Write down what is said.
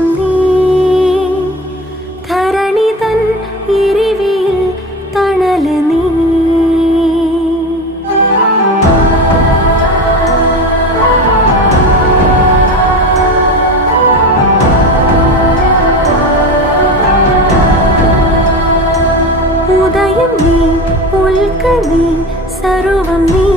വെളിച്ചം നീ ധരണി തൻ ഇരിവിൽ തണല് നീ ഉദയം നീ ഉൽക്ക നീ സർവം നീ